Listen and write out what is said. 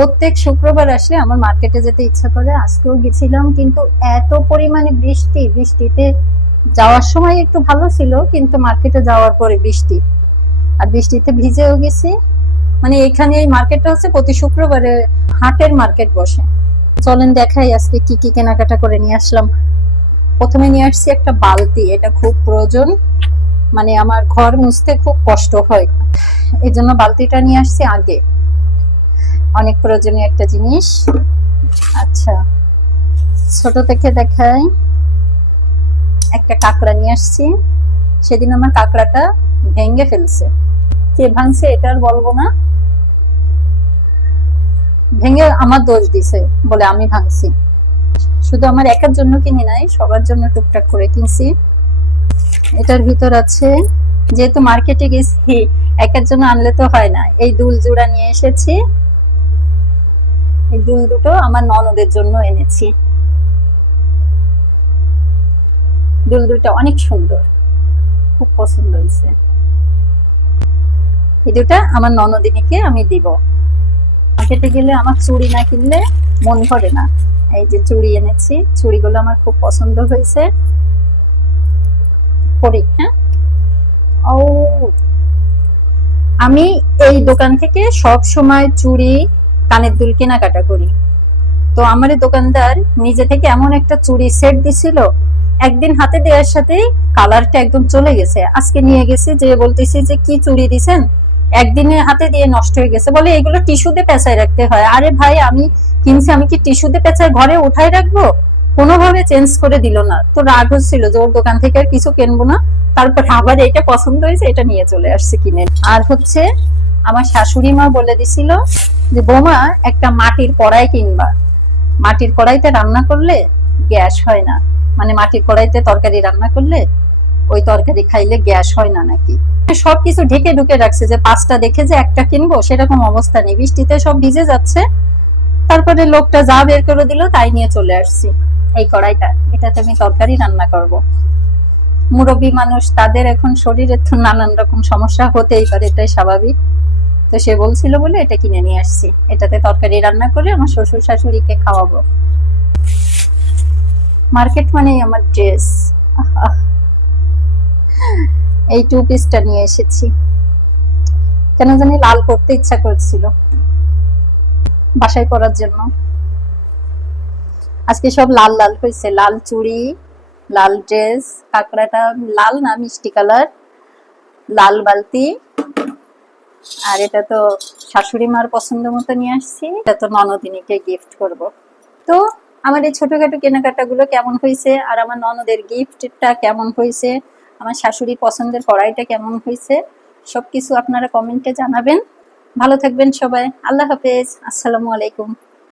প্রত্যেক শুক্রবার আসলে আমার মার্কেটে যেতে ইচ্ছা করে। আজকেও গেছিলাম, কিন্তু এত পরিমাণে বৃষ্টিতে যাওয়ার সময় একটু ভালো ছিল, কিন্তু মার্কেটে যাওয়ার পরে বৃষ্টি, আর বৃষ্টিতে ভিজেও গেছি। মানে এখানে এই মার্কেটটা হচ্ছে প্রতি শুক্রবারে হাটের মার্কেট বসে। চলেন দেখাই আজকে কি কি কেনাকাটা করে নিয়ে আসলাম। প্রথমে নিয়ে আসছি একটা বালতি, এটা খুব প্রয়োজন, মানে আমার ঘর মুছতে খুব কষ্ট হয়, এই জন্য বালতিটা নিয়ে আসছি আগে, অনেক প্রয়োজনীয় একটা জিনিস। আচ্ছা, ছোট থেকে দেখাই, একটা কাঁকড়া নিয়ে আসছি। সেদিন আমার কাঁকড়াটা ভেঙে ফেলছে, কে ভাঙছে এটা আর বলবো না, ভেঙে আমার দোষ দিছে বলে আমি ভাঙছি। শুধু আমার একার জন্য কিনি নাই, সবার জন্য টুকটাক করে কিনছি। এটার ভিতর আছে, যেহেতু মার্কেটে গেছি একার জন্য আনলে তো হয় না, এই দুল জোড়া নিয়ে এসেছি। এই দুল দুটো আমার ননদের জন্য এনেছি। দুল দুটো অনেক সুন্দর, খুব পছন্দ হয়েছে। এই দুটা আমার ননদিনীকে আমি দিব। মার্কেটে গেলে আমার চুড়ি না কিনলে মন ভরে না। এই যে চুড়ি এনেছি, চুড়িগুলো আমার খুব পছন্দ হয়েছে। পরি, হ্যাঁ। ও, আমি এই দোকান থেকে সব সময় চুড়ি, কানের দুল কেনাকাটা করি। তো আমার এই দোকানদার নিজে থেকে এমন একটা চুড়ি সেট দিছিল, একদিন হাতে দেওয়ার সাথেই কালারটা একদম চলে গেছে। আজকে নিয়ে গেছি, যে বলতেছি যে কি চুড়ি দিছেন, একদিনে হাতে দিয়ে নষ্ট হয়ে গেছে। বলে এগুলো টিস্যুতে পেঁচায় রাখতে হয়। আরে ভাই, আমি কিনছি, আমি কি টিস্যুতে পেঁচায় ঘরে উঠায় রাখবো? কোনোভাবে চেঞ্জ করে দিল না। তো রাগ হচ্ছিল যে ওর দোকান থেকে আর কিছু কিনবো না। তারপর আবার এটা পছন্দ হয়েছে, এটা নিয়ে চলে আসছে কিনে। আর হচ্ছে আমার শাশুড়ি মা বলে দিছিল যে বৌমা একটা মাটির কড়াই কিনবা, মাটির কড়াইতে রান্না করলে গ্যাস হয় না, মানে মাটির কড়াইতে তরকারি রান্না করলে ওই তরকারি খাইলে গ্যাস হয় না নাকি। সবকিছু ঢেকে ঢুকে রাখছে, যে পাঁচটা দেখে যে একটা কিনবো সেরকম অবস্থা নেই, বৃষ্টিতে সব ভিজে যাচ্ছে। তারপরে লোকটা যা বের করে দিল তাই নিয়ে চলে আসছি। এই কড়াইটা, এটাতে আমি তরকারি রান্না করব। মুরব্বী মানুষ, তাদের এখন শরীরে তো নানান রকম সমস্যা হতেই পারে, এটাই স্বাভাবিক। তো সে বলছিল বলে এটা কিনে নিয়ে আসছি, এটাতে তরকারি রান্না করে আমার শ্বশুর শাশুড়িকে খাওয়াবো। মার্কেট মানেই আমার ড্রেস। এই টু পিসটা নিয়ে এসেছি, কেন জানি লাল করতে ইচ্ছা করছিল বাসায় পরার জন্য। আজকে সব লাল লাল হয়েছে, লাল চুড়ি, লাল ড্রেস, কাঁকড়াটা লাল না মিষ্টি কালার, লাল বালতি। আর এটা তো শাশুড়ি মার পছন্দ মতো নিয়ে আসছি, এটা তো ননদিনীকে গিফট করব। তো আমার এই ছোটখাটো কেনাকাটা গুলো কেমন হয়েছে, আর আমার ননদের গিফটটা কেমন হয়েছে, আমার শাশুড়ির পছন্দের কড়াইটা কেমন হয়েছে, সবকিছু আপনারা কমেন্টে জানাবেন। ভালো থাকবেন সবাই, আল্লাহ হাফেজ, আসসালামু আলাইকুম।